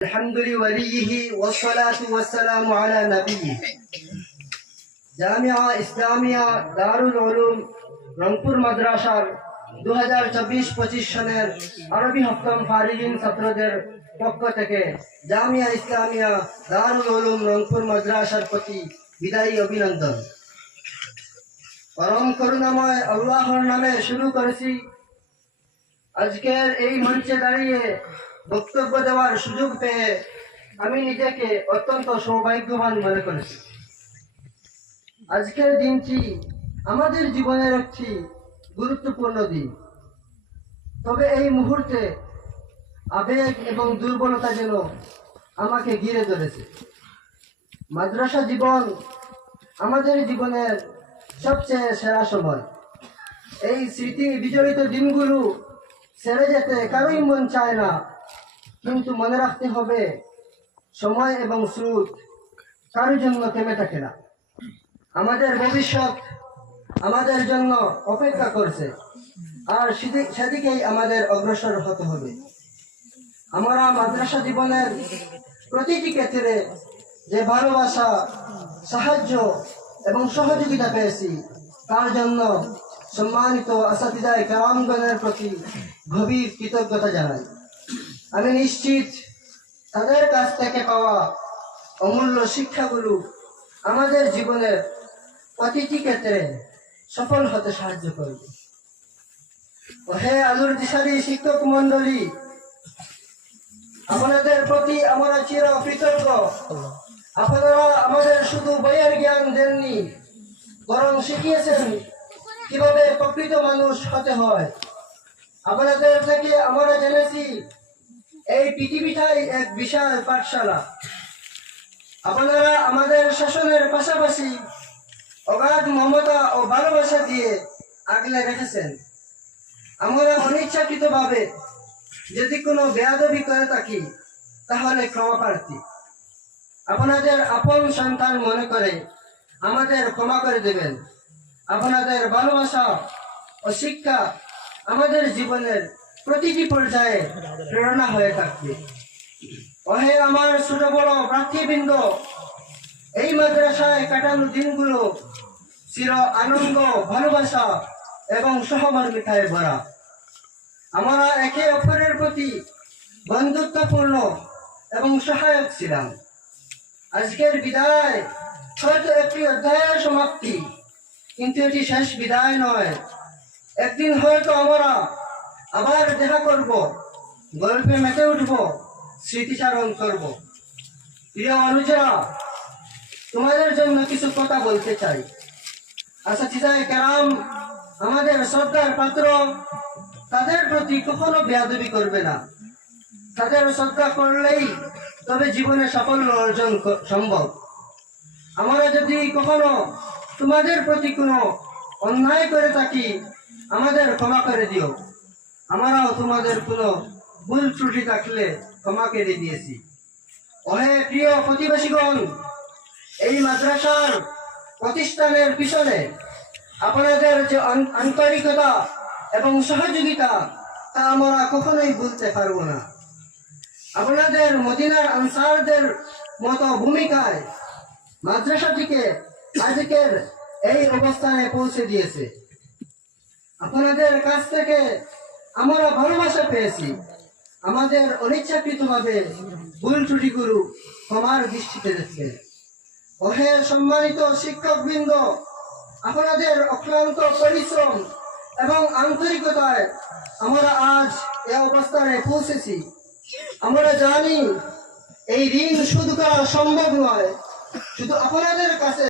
الحمد لوليه والصلاة والسلام على نبيه জামিয়া ইসলামিয়া দারুল উলুম রংপুর মাদ্রাসার 2024-25 সনের আরবি সপ্তম ফারিগিন ছাত্রদের পক্ষ থেকে জামিয়া ইসলামিয়া দারুল উলুম রংপুর মাদ্রাসার প্রতি বিদায়ী অভিনন্দন। পরম করুণাময় আল্লাহর নামে শুরু করেছি। আজকের এই মঞ্চে দাঁড়িয়ে বক্তব্য দেওয়ার সুযোগ পেয়ে আমি নিজেকে অত্যন্ত সৌভাগ্যবান মনে করেছি। আজকের দিনটি আমাদের জীবনের একটি গুরুত্বপূর্ণ দিন, তবে এই মুহূর্তে আবেগ এবং দুর্বলতা যেন আমাকে ঘিরে ধরেছে। মাদ্রাসা জীবন আমাদের জীবনের সবচেয়ে সেরা সময়। এই স্মৃতি বিজড়িত দিনগুলো ছেড়ে যেতে কারোই মন চায় না, কিন্তু মনে রাখতে হবে সময় এবং স্রোত কারোর জন্য থেমে থাকে না। আমাদের ভবিষ্যৎ আমাদের জন্য অপেক্ষা করছে, আর সেদিকেই আমাদের অগ্রসর হতে হবে। আমরা মাদ্রাসা জীবনের প্রতিটি ক্ষেত্রে যে ভালোবাসা, সাহায্য এবং সহযোগিতা পেয়েছি, তার জন্য সম্মানিত আসাতিদায়ে কেরামগণের প্রতি গভীর কৃতজ্ঞতা জানাই। আমি নিশ্চিত তাদের কাছ থেকে পাওয়া অমূল্য শিক্ষাগুলো আমাদের জীবনের প্রতিটি ক্ষেত্রে সফল হতে সাহায্য করবে। হে আলুর দিশারি শিক্ষক মন্ডলী, আপনাদের প্রতি আমরা চির কৃতজ্ঞ। আপনারা আমাদের শুধু বইয়ের জ্ঞান দেননি, বরং শিখিয়েছেন কিভাবে প্রকৃত মানুষ হতে হয়। আপনাদের থেকে আমরা জেনেছি এই পৃথিবীটাই এক বিশাল পাঠশালা। আপনারা আমাদের শাসনের পাশাপাশি অগাধ মমতা ও ভালোবাসা দিয়ে আগলে রেখেছেন। আমরা অনিচ্ছাকৃতভাবে যদি কোনো বেয়াদবি করে থাকি, তাহলে ক্ষমা প্রার্থী। আপনাদের আপন সন্তান মনে করে আমাদের ক্ষমা করে দেবেন। আপনাদের ভালোবাসা ও শিক্ষা আমাদের জীবনের প্রতিটি পর্যায়ে প্রেরণা হয়ে থাকবে। ওহে আমার ছোট বড় প্রার্থীবৃন্দ, এই মাদ্রাসায় কাটানো দিনগুলো চির আনন্দ, ভালোবাসা এবং সহমর্মিতায় ভরা। আমরা একে অপরের প্রতি বন্ধুত্বপূর্ণ এবং সহায়ক ছিলাম। আজকের বিদায় হয়তো একটি অধ্যায়ের সমাপ্তি, কিন্তু এটি শেষ বিদায় নয়। একদিন হয়তো আমরা আবার দেখা করব, গল্পে মেতে উঠব, স্মৃতিচারণ করব। প্রিয় অনুজরা, তোমাদের জন্য কিছু কথা বলতে চাই। আসাতিদায়ে কেরাম আমাদের শ্রদ্ধার পাত্র, তাদের প্রতি কখনো বেয়াদবি করবে না। তাদের শ্রদ্ধা করলেই তবে জীবনে সাফল্য অর্জন সম্ভব। আমরা যদি কখনো তোমাদের প্রতি কোনো অন্যায় করে থাকি, আমাদের ক্ষমা করে দিও। আমরাও তোমাদের কোনো ভুল ত্রুটি থাকলে ক্ষমা করে দিয়েছি। ওহে প্রিয় প্রতিবেশীগণ, এই মাদ্রাসার প্রতিষ্ঠানের পিছনে আপনাদের যে আন্তরিকতা এবং সহযোগিতা, তা আমরা কখনোই ভুলতে পারবো না। আপনাদের মদিনার আনসারদের মতো ভূমিকায় মাদ্রাসাটিকে আজকের এই অবস্থানে পৌঁছে দিয়েছে। আপনাদের কাছ থেকে আমরা ভালোবাসা পেয়েছি। আমাদের অনিচ্ছাকৃতভাবে ভুল ত্রুটিগুলো ক্ষমার দৃষ্টিতে দেখছেন। ওহে সম্মানিত শিক্ষকবৃন্দ, আপনাদের অক্লান্ত পরিশ্রম এবং আন্তরিকতায় আমরা আজ এ অবস্থানে পৌঁছেছি। আমরা জানি এই ঋণ শোধ করা সম্ভব নয়, শুধু আপনাদের কাছে